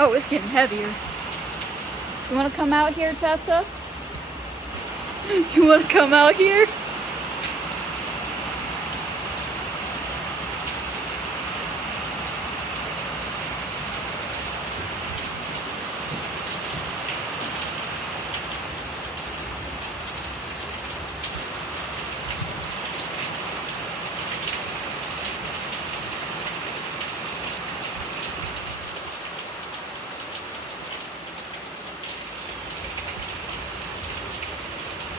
Oh, it's getting heavier. You want to come out here, Tessa? You want to come out here?